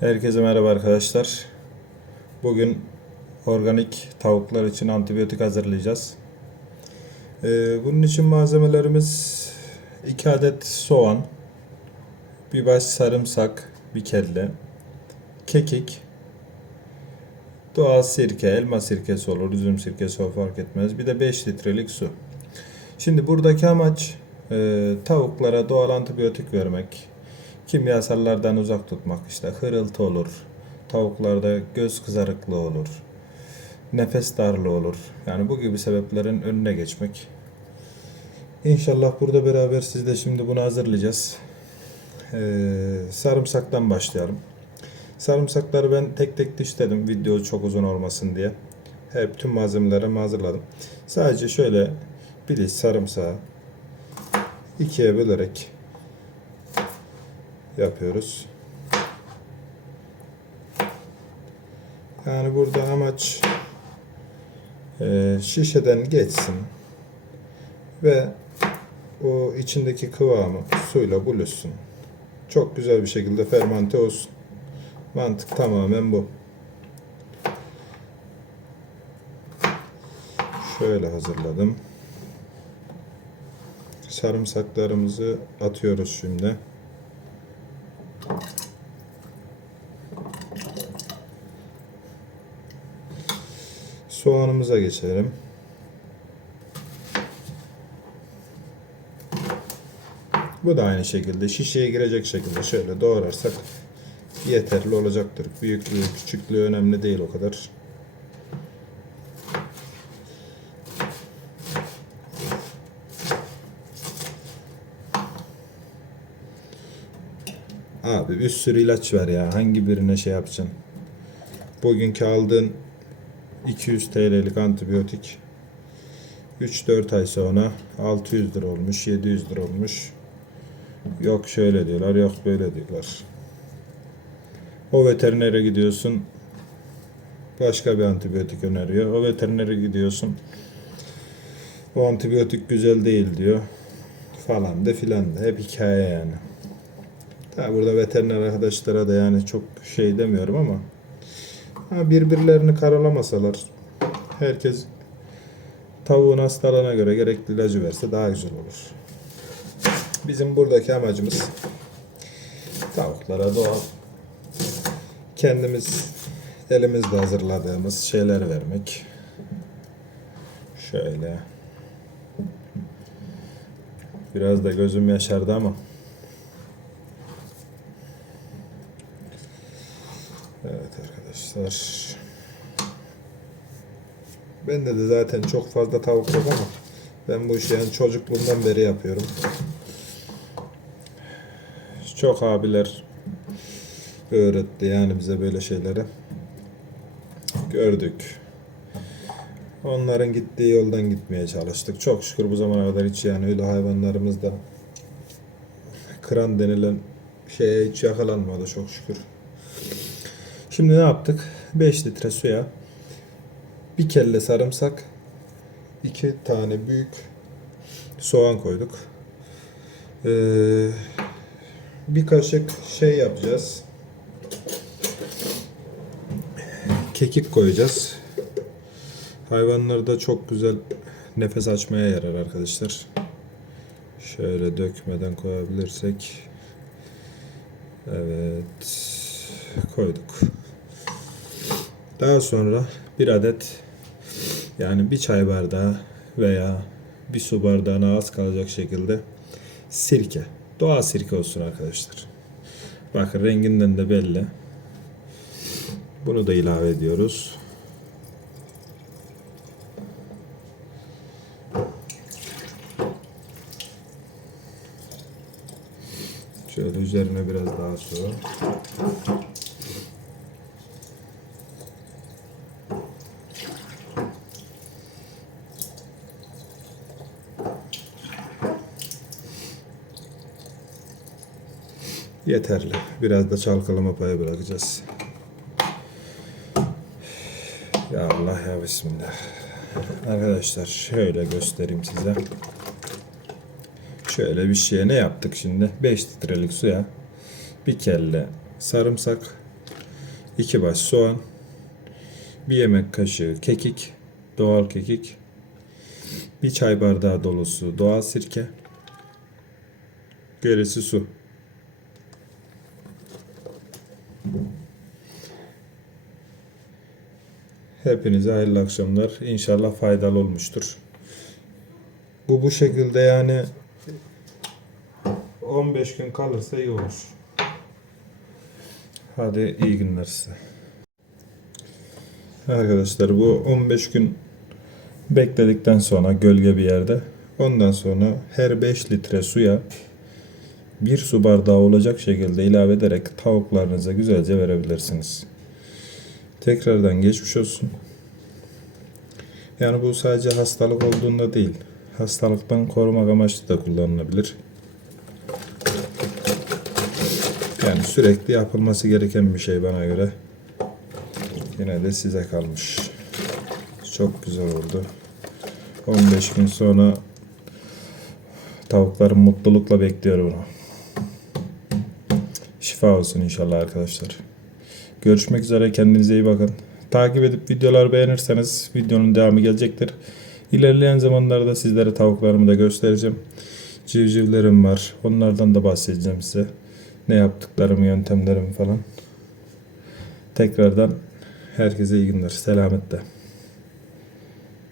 Herkese merhaba arkadaşlar. Bugün organik tavuklar için antibiyotik hazırlayacağız. Ee, bunun için malzemelerimiz 2 adet soğan, bir baş sarımsak, bir kelle, kekik, doğal sirke, elma sirkesi olur, üzüm sirkesi olur fark etmez. Bir de 5 litrelik su. Şimdi buradaki amaç e, tavuklara doğal antibiyotik vermek, kimyasallardan uzak tutmak işte hırıltı olur, tavuklarda göz kızarıklığı olur, nefes darlığı olur. Yani bu gibi sebeplerin önüne geçmek. İnşallah burada beraber siz de şimdi bunu hazırlayacağız. Ee, sarımsaktan başlayalım. Sarımsakları ben tek tek dişledim video çok uzun olmasın diye. Hep tüm malzemelerimi hazırladım. Sadece şöyle bir diş sarımsağı ikiye bölerek yapıyoruz. Yani burada amaç e, şişeden geçsin ve o içindeki kıvamı suyla buluşsun. Çok güzel bir şekilde fermente olsun. Mantık tamamen bu. Şöyle hazırladım. Sarımsaklarımızı atıyoruz şimdi. Soğanımıza geçelim. Bu da aynı şekilde şişeye girecek şekilde şöyle doğrarsak yeterli olacaktır. Büyüklüğü, küçüklüğü önemli değil o kadar. Abi bir sürü ilaç var ya. Hangi birine şey yapacaksın? Bugünkü aldığın 200 TL'lik antibiyotik 3-4 ay sonra 600 lira olmuş, 700 lira olmuş. Yok şöyle diyorlar, yok böyle diyorlar. O veterinere gidiyorsun, başka bir antibiyotik öneriyor. O veterinere gidiyorsun, o antibiyotik güzel değil diyor. Falan da filan da. Hep hikaye yani. Tabi burada veteriner arkadaşlara da yani çok şey demiyorum ama ha, birbirlerini karalamasalar herkes tavuğun hastalığına göre gerekli ilacı verse daha güzel olur. Bizim buradaki amacımız tavuklara doğal kendimiz elimizde hazırladığımız şeyler vermek. Şöyle. Biraz da gözüm yaşardı ama Evet arkadaşlar. Bende de zaten çok fazla tavuk yok ama ben bu işi yani çocukluğumdan beri yapıyorum. Çok abiler öğretti yani bize böyle şeyleri. Gördük. Onların gittiği yoldan gitmeye çalıştık. Çok şükür bu zamana kadar hiç yani öyle hayvanlarımızda kıran denilen şeye hiç yakalanmadı çok şükür. Şimdi ne yaptık? 5 litre suya bir kelle sarımsak, iki tane büyük soğan koyduk. Ee, bir kaşık şey yapacağız. Kekik koyacağız. Hayvanlarda çok güzel nefes açmaya yarar arkadaşlar. Şöyle dökmeden koyabilirsek. Evet. Koyduk. Daha sonra bir adet yani bir çay bardağı veya bir su bardağına az kalacak şekilde sirke. Doğal sirke olsun arkadaşlar. Bakın renginden de belli. Bunu da ilave ediyoruz. Şöyle üzerine biraz daha su. Yeterli. Biraz da çalkalama payı bırakacağız. Ya Allah ya Bismillah. Arkadaşlar şöyle göstereyim size. Şöyle bir şeye ne yaptık şimdi? 5 litrelik suya bir kelle sarımsak, 2 baş soğan, bir yemek kaşığı kekik, doğal kekik, bir çay bardağı dolusu doğal sirke, gerisi su. Hepinize hayırlı akşamlar. İnşallah faydalı olmuştur. Bu bu şekilde yani 15 gün kalırsa iyi olur. Hadi iyi günler size. Arkadaşlar bu 15 gün bekledikten sonra gölge bir yerde ondan sonra her 5 litre suya bir su bardağı olacak şekilde ilave ederek tavuklarınıza güzelce verebilirsiniz. Tekrardan geçmiş olsun. Yani bu sadece hastalık olduğunda değil, hastalıktan korumak amaçlı da kullanılabilir. Yani sürekli yapılması gereken bir şey bana göre. Yine de size kalmış. Çok güzel oldu. 15 gün sonra tavuklarım mutlulukla bekliyor bunu. Şifa olsun inşallah arkadaşlar. Görüşmek üzere kendinize iyi bakın. Takip edip videoları beğenirseniz videonun devamı gelecektir. İlerleyen zamanlarda sizlere tavuklarımı da göstereceğim. Civcivlerim var. Onlardan da bahsedeceğim size. Ne yaptıklarımı, yöntemlerimi falan. Tekrardan herkese iyi günler. Selametle.